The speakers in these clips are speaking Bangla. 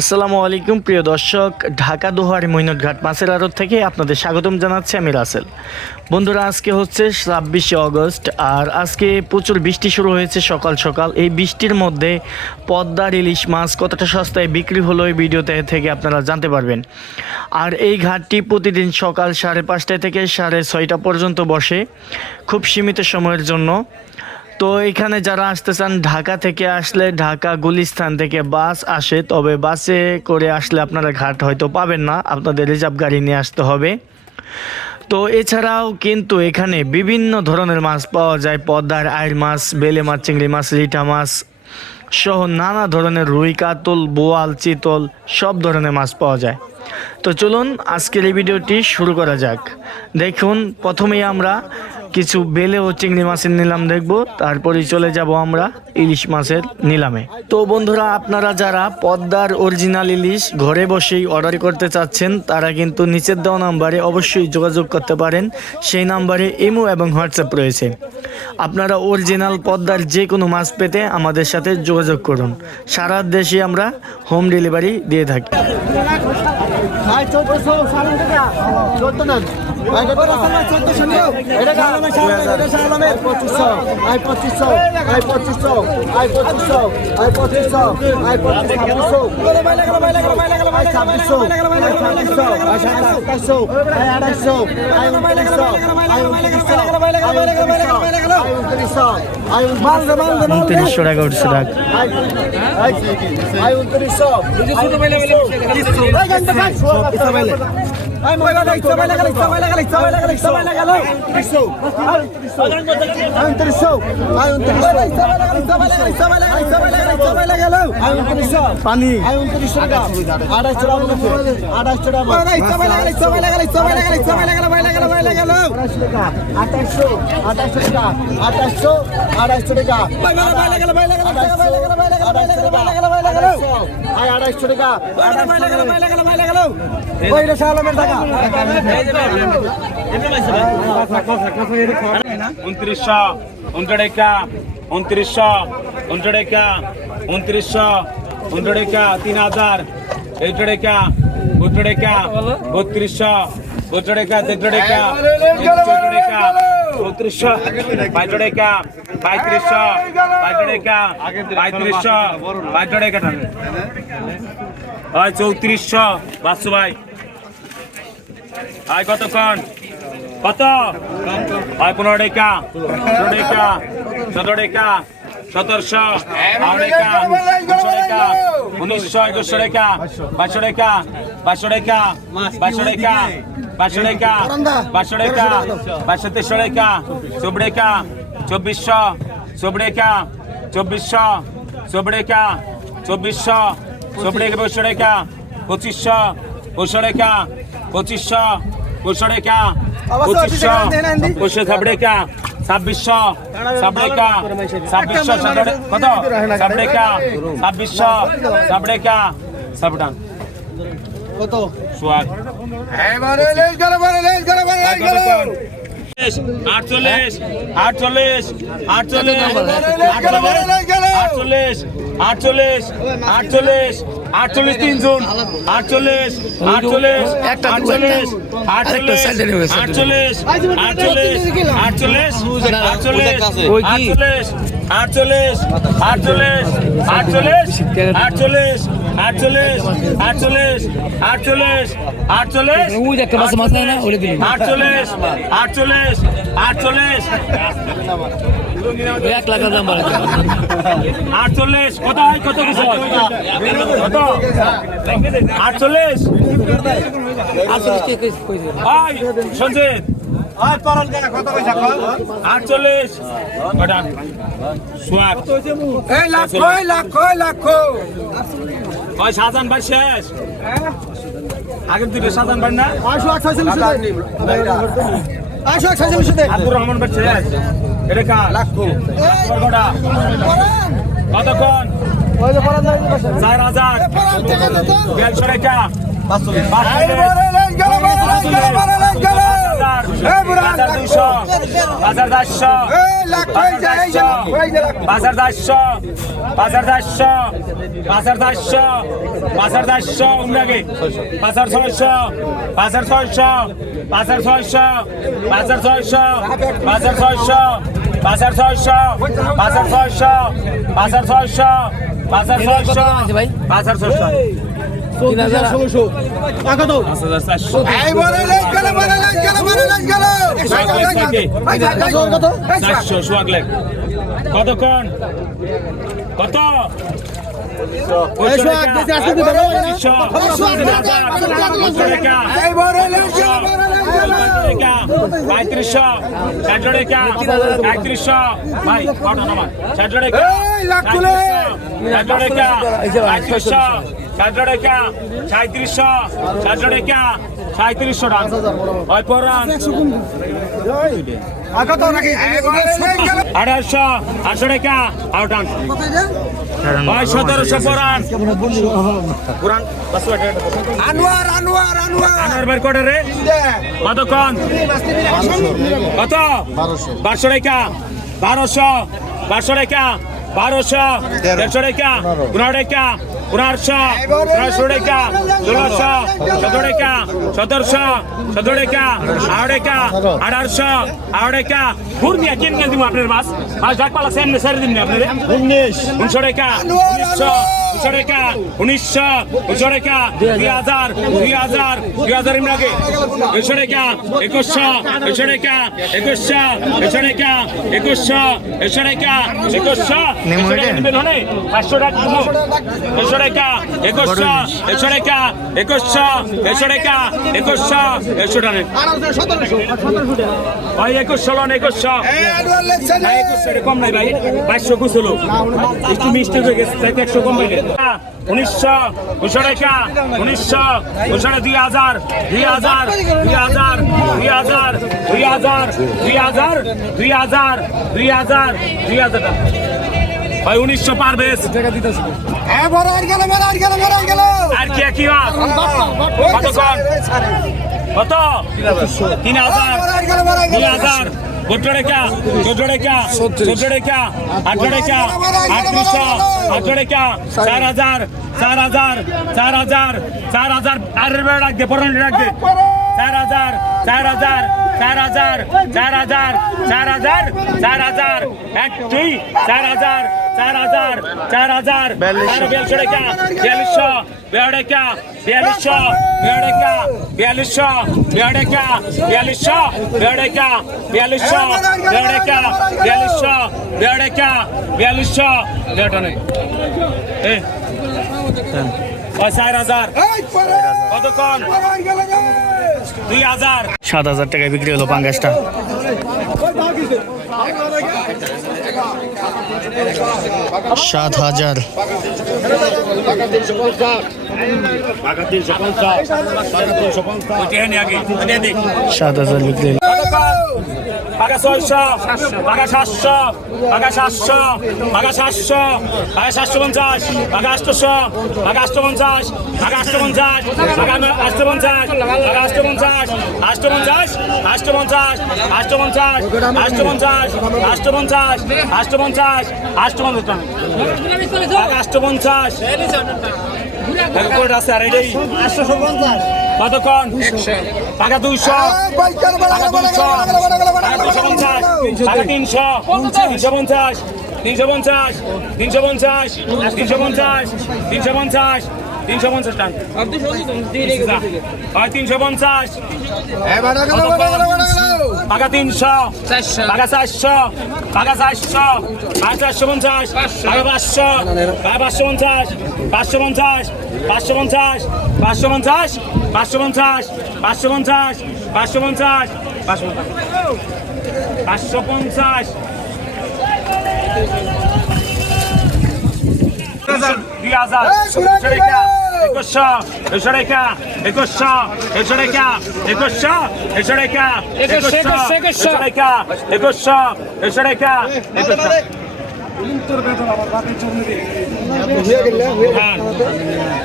আসসালামু আলাইকুম, প্রিয় দর্শক। ঢাকা, দোহার মৈনটঘাট মাছের আড়ত থেকে আপনাদের স্বাগতম জানাচ্ছি আমি রাসেল। বন্ধুরা, আজকে হচ্ছে ছাব্বিশে অগস্ট, আর আজকে প্রচুর বৃষ্টি শুরু হয়েছে সকাল সকাল। এই বৃষ্টির মধ্যে পদ্মার ইলিশ মাছ কতটা সস্তায় বিক্রি হলো এই ভিডিওতে থেকে আপনারা জানতে পারবেন। আর এই ঘাটটি প্রতিদিন সকাল সাড়ে পাঁচটা থেকে সাড়ে ছয়টা পর্যন্ত বসে, খুব সীমিত সময়ের জন্য। তো এখানে যারা আসতে চান, ঢাকা থেকে আসলে ঢাকা গুলিস্থান থেকে বাস আসে। তবে বাসে করে আসলে আপনারা ঘাট হয়তো পাবেন না, আপনাদের রিজার্ভ গাড়ি নিয়ে আসতে হবে। তো এছাড়াও কিন্তু এখানে বিভিন্ন ধরনের মাছ পাওয়া যায়, পদ্মার আইর মাছ, বেলে মাছ, চিংড়ি মাছ, রিঠা মাছ সহ নানা ধরনের রুই, কাতল, বোয়াল, চিতল সব ধরনের মাছ পাওয়া যায়। তো চলুন আজকের এই ভিডিওটি শুরু করা যাক। দেখুন, প্রথমেই আমরা কিছু বেলে ও চিংড়ি মাছের নিলাম দেখব তারপরেই চলে যাব আমরা। ইলিশ মাছের নিলামে তো বন্ধুরা আপনারা যারা পদ্মার অরিজিনাল ইলিশ ঘরে বসেই অর্ডার করতে চাচ্ছেন তারা কিন্তু নিচের দেওয়া নাম্বারে অবশ্যই যোগাযোগ করতে পারেন সেই নাম্বারে ইমো এবং হোয়াটসঅ্যাপ রয়েছে আপনারা অরিজিনাল পদ্মার যে কোনো মাছ পেতে আমাদের সাথে যোগাযোগ করুন সারা দেশে আমরা হোম ডেলিভারি দিয়ে থাকি পঁচিশশো পঁচিশশো আই পঁচিশশো আই পঁচিশশো আই আই ছাব্বিশশো আই ছাব্বিশশো আই সাতাশশো আই আড়াইশো আই উনত্রিশশো আই উনত্রিশশো আই উনত্রিশশো আই উনত্রিশশো টাকা উঠছে ডাক আই উনত্রিশশো পানি টাকা আড়াইশো টাকা আঠাশশো আঠাশশো টাকা আঠাশশো টাকা হ্যালো ওই রে আলমের টাকা উনত্রিশশো উনটড়েকা উনত্রিশশো উনটড়েকা উনত্রিশশো উনটড়েকা তিন হাজার এইটড়েকা বত্রড়েকা বত্রিশশো বত্রড়েকা তেত্রড়েকা চৌত্রড়েকা চৌত্রিশশো বাইটড়েকা বাইত্রিশশো বাইটড়েকা বাইত্রিশশো বাইটড়েকা হয় চৌত্রিশশো, বাসু ভাই। আয় কতক্ষণ? কত? হয় পনেরো টাকা ষোলো টাকা সতেরো টাকা সতেরোশো, আঠারো টাকা চোপড়ে বসে রেখা পঁচিশশো। বসে রেখা পঁচিশশো। বসে রেখা পঁচিশশো। বসে সাবরেখা ছাব্বিশশো। সাবরেখা ছাব্বিশশো। কত? সাবরেখা ছাব্বিশশো। সাবরেখা সাবডান কত? সোয়াগ। আটচল্লিশ আটচল্লিশ আটচল্লিশ আটচল্লিশ আটচল্লিশ আটচল্লিশ আটচল্লিশ তিনজন আটচল্লিশ আটচল্লিশ আটচল্লিশ আটচল্লিশ আটচল্লিশ আটচল্লিশ আটচল্লিশ আটচল্লিশ আটচল্লিশ আটচল্লিশ আটচল্লিশ আটচল্লিশ আটচল্লিশ আটচল্লিশ আটচল্লিশ আটচল্লিশ ওই একটা মাছ নাই না ওটা দিলি। আটচল্লিশ আটচল্লিশ আটচল্লিশ। এক লাখ দাম বাড়াতে আটচল্লিশ কত হয় কত কিছু কত? আটচল্লিশ। আটচল্লিশ টাকা কই দিবে সঞ্জিত। আটচল্লিশ। কটা? ভাই শাহজাহান ভাই শেষ। আগের দুটো শাহজাহান ভাই না? আটশো আটচল্লিশ আব্দুর রহমান ভাই শেষ। এটা কার? লাখু। কতক্ষণ? চার হাজার। দেড়শো টাকা পাঁচচল্লিশ। بازار تو شو بازار تو شو بازار تو شو بازار تو شو بازار تو شو بازار تو شو بازار تو شو بازار تو شو بازار تو شو بازار تو شو بازار تو شو بازار تو شو بازار تو شو بازار تو شو بازار تو شو بازار تو شو কতক্ষণ? কত? পঁয়ত্রিশশো। ষাট টাকা একত্রিশশো। ভাই কত নামান ষাট টাকা ষাট টাকা একত্রিশশো। চারশো টাকা সাঁত্রিশশো চারশো টাকা সাঁত্রিশশো টাকা। হয় পরান আঠারোশো আটশো টাকা আরও টান। হয় সতেরোশো পরান পুরান আনোয়ার আনোয়ার আনোয়ার। আনার বের করে রে। কতক্ষণ? কত? বারোশো। টাকা বারোশো বারোশো টাকা বারোশো দেড়শো টাকা পনেরো টাকা পনেরোশো পনেরোশো টাকা ষোলোশো সতেরো টাকা সতেরোশো সতেরো টাকা আড়াই টাকা আঠারোশো আড়াই টাকা কেমনে দিব আপনার মাছ মাছ ডাক পালা সেমনে সেরে দিন আপনার। উনিশ। উনিশশো টাকা উনিশশো উনিশশো টাকা উনিশশো উনিশশো টাকা দুই হাজার দুই হাজার দুই হাজার আগে। দুইশো টাকা একুশশো দুইশো টাকা একুশশো দুইশো টাকা একুশশো দুইশো টাকা একুশশো। পাঁচশো টাকা দুইশো টাকা একুশশো দুইশো টাকা একুশশো দুইশো টাকা একুশশো একশো টাকা। ভাই একুশশো লন একুশশো। একুশশো কম নাই ভাই বাইশশো কুচলো একটু মিষ্টি হয়ে গেছে তাই একশো কম গেছে উনিশশো দুশো টাকা উনিশশো টাকা দুই হাজার দুই হাজার দুই হাজার দুই হাজার দুই হাজার দুই হাজার দুই হাজার দুই হাজার দুই হাজার ভাই উনিশশো পারবে আর কি কি কতক্ষণ কত তিন হাজার তিন হাজার চোদ্দ রেখা চোদ্দ রেখা চোদ্দ রেখা আঠারো রেখা আটত্রিশশো রেখা চার হাজার চার হাজার চার হাজার চার হাজার আর রাখ দে পনেরো রাখ দে চার হাজার চার হাজার চার হাজার চার হাজার চার হাজার চার হাজার এক দুই চার হাজার চার হাজার চার হাজার বিয়াল্লিশশো বিয়াল্লিশশো বেড়েকা বিয়াল্লিশশো বেড়েকা বিয়াল্লিশশো বেড়েকা বিয়াল্লিশশো বেড়েকা বিয়াল্লিশশো বেড়েকা বিয়াল্লিশশো বেড়েকা বিয়াল্লিশশো বেড়ে এ ওই চার হাজার কতক্ষণ দুই হাজার সাত হাজার টাকায় বিক্রি হলো পাঙ্গাসটা सात हज़ार। सात हज़ार পাকা ছয়শো পাকা সাতশো পাকা সাতশো পাকা সাতশো পাকা সাতশো পঞ্চাশ পাকা আটশোশো পাকা আটশো পঞ্চাশ পাকা আটশো পঞ্চাশ পাকা আটশো পঞ্চাশ পাকা আটশো পঞ্চাশ আটশো পঞ্চাশ আটশো পঞ্চাশ আটশো পঞ্চাশ আটশো পঞ্চাশ আটশো পঞ্চাশ আটশো পঞ্চাশ আটশো পঞ্চাশ পাকা আটশো পঞ্চাশ আছে আর এটাই কতক্ষণ? টাকা দুইশো। টাকা দুইশো। টাকা দুইশো পঞ্চাশ টাকা তিনশো। তিনশো পঞ্চাশ। তিনশো পঞ্চাশ। তিনশো পঞ্চাশ। তিনশো পঞ্চাশ। তিনশো পঞ্চাশ। তিনশো পঞ্চাশ টাকা হয় তিনশো পঞ্চাশ। টাকা তিনশো টাকা চারশো টাকা চারশো টাকা চারশো পঞ্চাশ টাকা পাঁচশো টাকা পাঁচশো পঞ্চাশ পাঁচশো পঞ্চাশ পাঁচশো পঞ্চাশ পাঁচশো পঞ্চাশ পাঁচশো পঞ্চাশ পাঁচশো পঞ্চাশ পাঁচশো পঞ্চাশ পাঁচশো পঞ্চাশ পাঁচশো পঞ্চাশ। দুই হাজার। একুশশো দুশো টাকা একুশশো দুশো টাকা একুশশো দুশো টাকা একুশশো দুশো একুশশো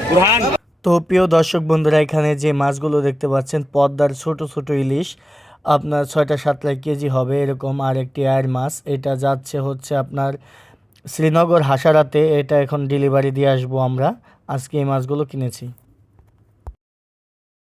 বুরহান তো প্রিয় দর্শক বন্ধুরা এখানে যে মাছগুলো দেখতে পাচ্ছেন পদ্মার ছোট ছোট ইলিশ আপনার ছয়টা সাতটা কেজি হবে এরকম আর একটি আয়ের মাছ। এটা যাচ্ছে হচ্ছে আপনার শ্রীনগর হাসারাতে এটা এখন ডেলিভারি দিয়ে আসব আমরা। আজকে এই মাছগুলো কিনেছি।